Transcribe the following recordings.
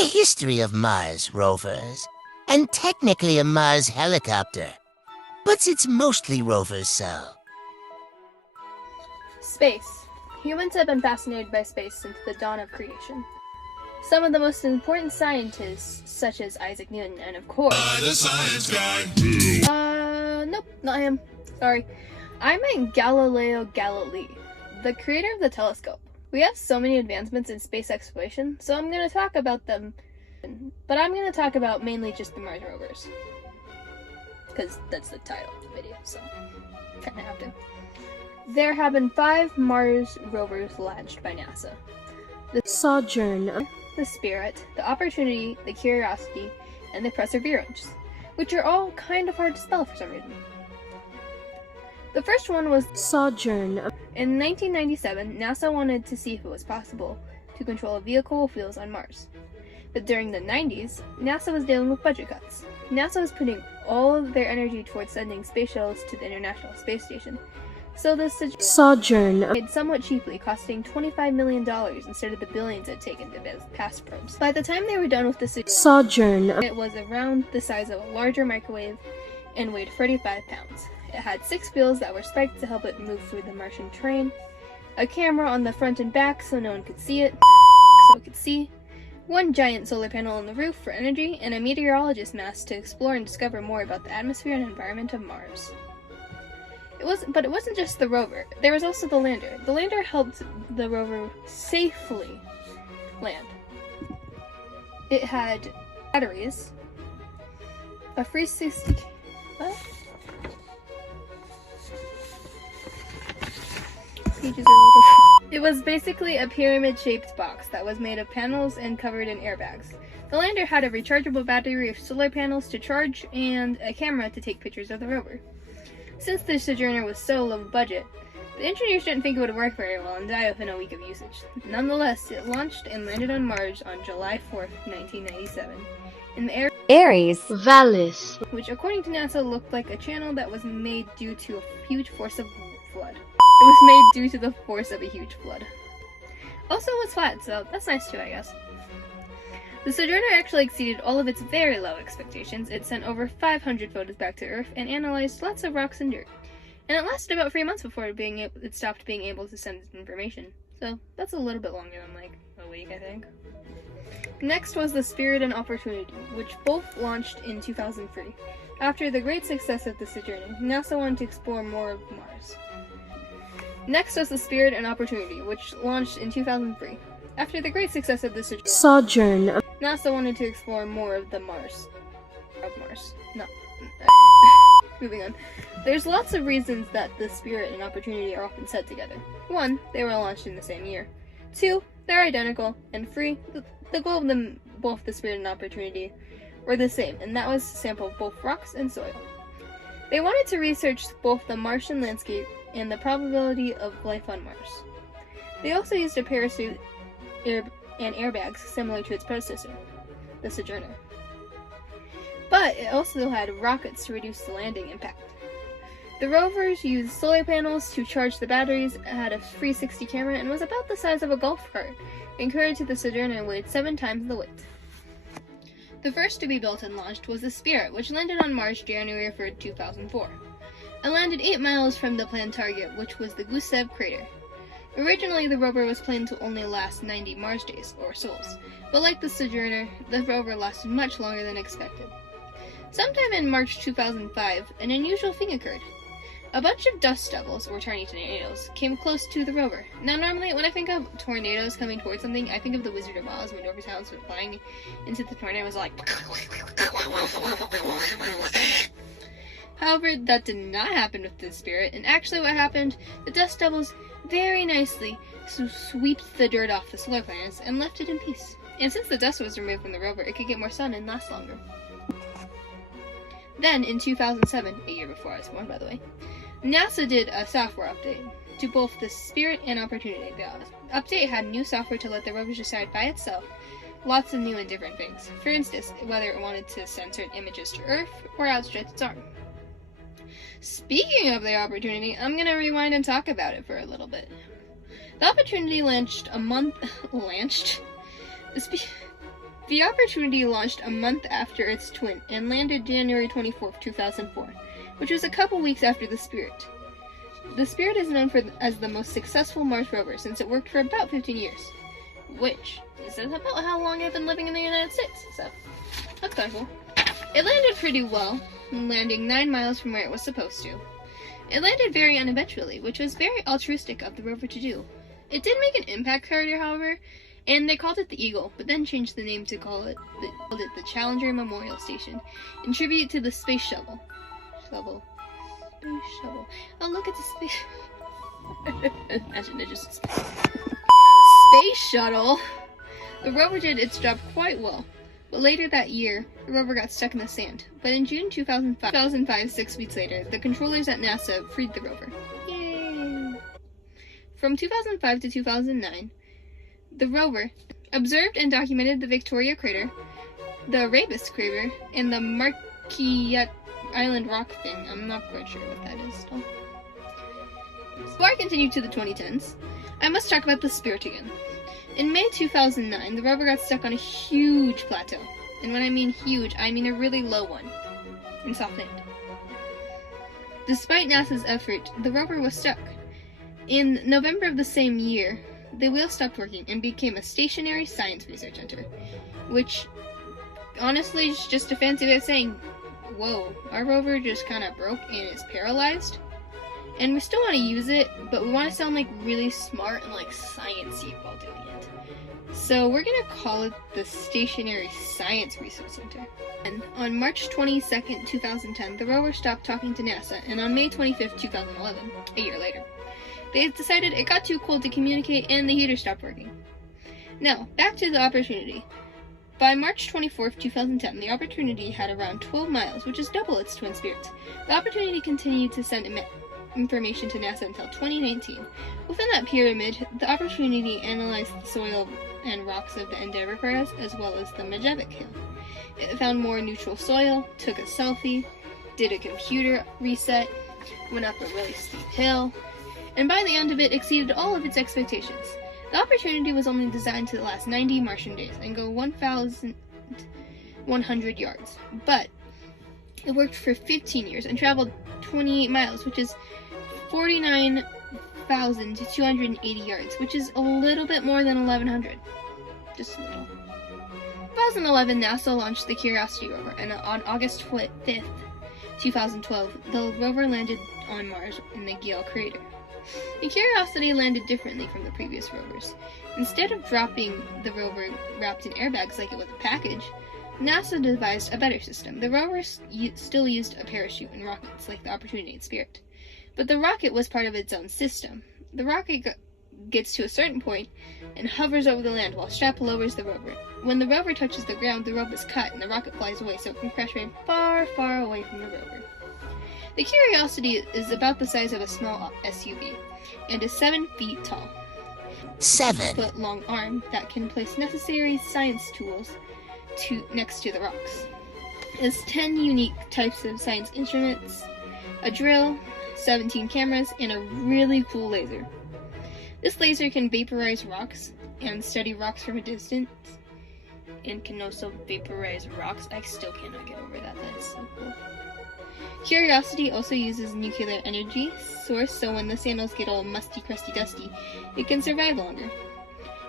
the history of Mars rovers, and technically a Mars helicopter. But it's mostly rovers, so. Space. Humans have been fascinated by space since the dawn of creation. Some of the most important scientists, such as Isaac Newton, and of course... the science guy. Nope, not him. Sorry. I meant Galileo Galilei, the creator of the telescope. We have so many advancements in space exploration, so I'm going to talk about them, but I'm going to talk about mainly just the Mars rovers. Because that's the title of the video, so kind of have to. There have been 5 Mars rovers launched by NASA. The Sojourner, the Spirit, the Opportunity, the Curiosity, and the Perseverance, which are all kind of hard to spell for some reason. The first one was Sojourner. In 1997, NASA wanted to see if it was possible to control a vehicle with wheels on Mars. But during the 90s, NASA was dealing with budget cuts. NASA was putting all of their energy towards sending space shuttles to the International Space Station. So the Sojourner made somewhat cheaply, costing $25 million instead of the billions it had taken to build past probes. By the time they were done with the Sojourner, it was around the size of a larger microwave and weighed 35 pounds. It had 6 wheels that were spiked to help it move through the Martian terrain, a camera on the front and back so no one could see it, so it could see, 1 giant solar panel on the roof for energy, and a meteorologist mask to explore and discover more about the atmosphere and environment of Mars. But it wasn't just the rover. There was also the lander. The lander helped the rover safely land. It had batteries, a 360... What? Pages are It was basically a pyramid-shaped box that was made of panels and covered in airbags. The lander had a rechargeable battery of solar panels to charge and a camera to take pictures of the rover. Since the Sojourner was so low budget, the engineers didn't think it would work very well and die within a week of usage. Nonetheless, it launched and landed on Mars on July 4th, 1997, in the Aries Vallis, which according to NASA looked like a channel that was made due to a huge force of flood. It was made due to the force of a huge flood. Also, it was flat, so that's nice too, I guess. The Sojourner actually exceeded all of its very low expectations. It sent over 500 photos back to Earth and analyzed lots of rocks and dirt. And it lasted about 3 months before it stopped being able to send information. So that's a little bit longer than like a week, I think. Next was the Spirit and Opportunity, which both launched in 2003. After the great success of the Sojourner, NASA wanted to explore more of Mars. Next was the Spirit and Opportunity, which launched in 2003. After the great success of the Sojourner, NASA wanted to explore more of Mars. No. Moving on. There's lots of reasons that the Spirit and Opportunity are often set together. 1, they were launched in the same year. 2, they're identical. And 3, the goal of them, both the Spirit and Opportunity, were the same, and that was to sample both rocks and soil. They wanted to research both the Martian landscape and the probability of life on Mars. They also used a parachute and airbags similar to its predecessor, the Sojourner. But it also had rockets to reduce the landing impact. The rovers used solar panels to charge the batteries, had a 360 camera, and was about the size of a golf cart, and compared to the Sojourner and weighed 7 times the weight. The first to be built and launched was the Spirit, which landed on Mars January 3rd, 2004. It landed 8 miles from the planned target, which was the Gusev crater. Originally, the rover was planned to only last 90 Mars days, or sols, but like the Sojourner, the rover lasted much longer than expected. Sometime in March 2005, an unusual thing occurred. A bunch of dust devils, or tiny tornadoes, came close to the rover. Now, normally, when I think of tornadoes coming towards something, I think of the Wizard of Oz when Dorothy House was flying into the tornado. It was like... However, that did not happen with the Spirit, and actually what happened, the dust devils very nicely swept the dirt off the solar planets and left it in peace. And since the dust was removed from the rover, it could get more sun and last longer. Then, in 2007, a year before I was born, by the way, NASA did a software update to both the Spirit and Opportunity. The update had new software to let the rovers decide by itself lots of new and different things. For instance, whether it wanted to send certain images to Earth or outstretch its arm. Speaking of the Opportunity, I'm gonna rewind and talk about it for a little bit. The Opportunity launched a month... The Opportunity launched a month after its twin and landed January 24, 2004, which was a couple weeks after the Spirit. The Spirit is known as the most successful Mars rover since it worked for about 15 years, which is about how long I've been living in the United States, so that's kind of cool. It landed pretty well, landing 9 miles from where it was supposed to. It landed very uneventfully, which was very altruistic of the rover to do. It did make an impact crater, however, and they called it the Eagle, but then changed the name to called it the Challenger Memorial Station, in tribute to the Space Shuttle. Space Shuttle. Oh, look at the space. Imagine it just Space Shuttle. The rover did its job quite well, but later that year, the rover got stuck in the sand. But in June 2005, 6 weeks later, the controllers at NASA freed the rover. Yay! From 2005 to 2009, the rover observed and documented the Victoria crater, the Erebus crater, and the Marquette Island rock thing. I'm not quite sure what that is still. Before I continue to the 2010s, I must talk about the Spirit again. In May 2009, the rover got stuck on a huge plateau. And when I mean huge, I mean a really low one, in soft land. Despite NASA's effort, the rover was stuck. In November of the same year, the wheel stopped working and became a stationary science research center, which honestly is just a fancy way of saying, whoa, our rover just kind of broke and is paralyzed. And we still want to use it, but we want to sound like really smart and like sciencey while doing it. So we're going to call it the Stationary Science Research Center. And on March 22nd, 2010, the rover stopped talking to NASA, and on May 25th, 2011, a year later, they decided it got too cold to communicate and the heater stopped working. Now, back to the Opportunity. By March 24th, 2010, the Opportunity had around 12 miles, which is double its twin Spirits. The Opportunity continued to send information to NASA until 2019. Within that pyramid, the Opportunity analyzed the soil and rocks of the Endeavour Pass as well as the Majevic Hill. It found more neutral soil, took a selfie, did a computer reset, went up a really steep hill, and by the end of it exceeded all of its expectations. The Opportunity was only designed to last 90 Martian days and go 1,100 yards, but it worked for 15 years and traveled 28 miles, which is 49,280 yards, which is a little bit more than 1,100. Just a little. 2011, NASA launched the Curiosity rover, and on August 5th, 2012, the rover landed on Mars in the Gale crater. The Curiosity landed differently from the previous rovers. Instead of dropping the rover wrapped in airbags like it was a package, NASA devised a better system. The rover still used a parachute and rockets like the Opportunity and Spirit, but the rocket was part of its own system. The rocket gets to a certain point and hovers over the land while Strap lowers the rover. When the rover touches the ground, the rope is cut and the rocket flies away so it can crash right far, far away from the rover. The Curiosity is about the size of a small SUV and is 7 feet tall. 7 long arm that can place necessary science tools next to the rocks. It has 10 unique types of science instruments, a drill, 17 cameras, and a really cool laser. This laser can vaporize rocks and study rocks from a distance, and can also vaporize rocks. I still cannot get over that. That is so cool. Curiosity also uses nuclear energy source, so when the sandals get all musty, crusty, dusty, it can survive longer.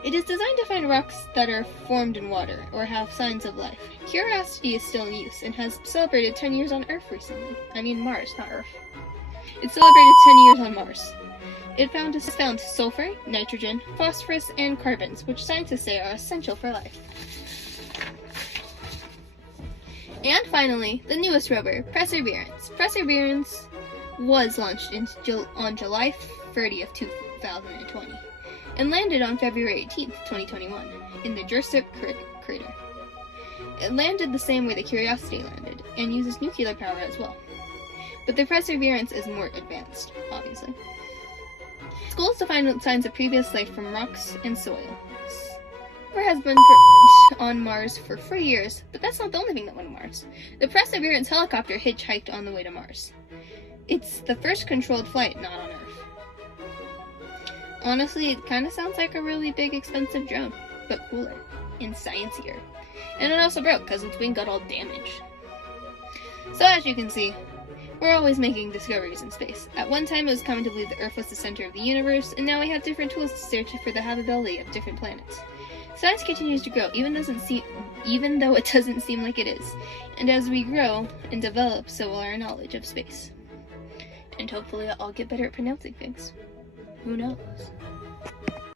It is designed to find rocks that are formed in water or have signs of life. Curiosity is still in use and has celebrated 10 years on Earth recently. I mean Mars, not Earth. It celebrated 10 years on Mars. It found sulfur, nitrogen, phosphorus, and carbons, which scientists say are essential for life. And finally, the newest rover, Perseverance. Perseverance was launched on July 30th, 2020, and landed on February 18th, 2021, in the Jurassic crater. It landed the same way the Curiosity landed, and uses nuclear power as well. But the Perseverance is more advanced, obviously. Its goal is to find signs of previous life from rocks and soil. Rover has been on Mars for 4 years, but that's not the only thing that went to Mars. The Perseverance helicopter hitchhiked on the way to Mars. It's the first controlled flight not on Earth. Honestly, it kind of sounds like a really big, expensive drone, but cooler and sciencier. And it also broke because its wing got all damaged. So as you can see, we're always making discoveries in space. At one time it was common to believe the Earth was the center of the universe, and now we have different tools to search for the habitability of different planets. Science continues to grow, even though it doesn't seem like it is. And as we grow and develop, so will our knowledge of space. And hopefully I'll get better at pronouncing things. Who knows?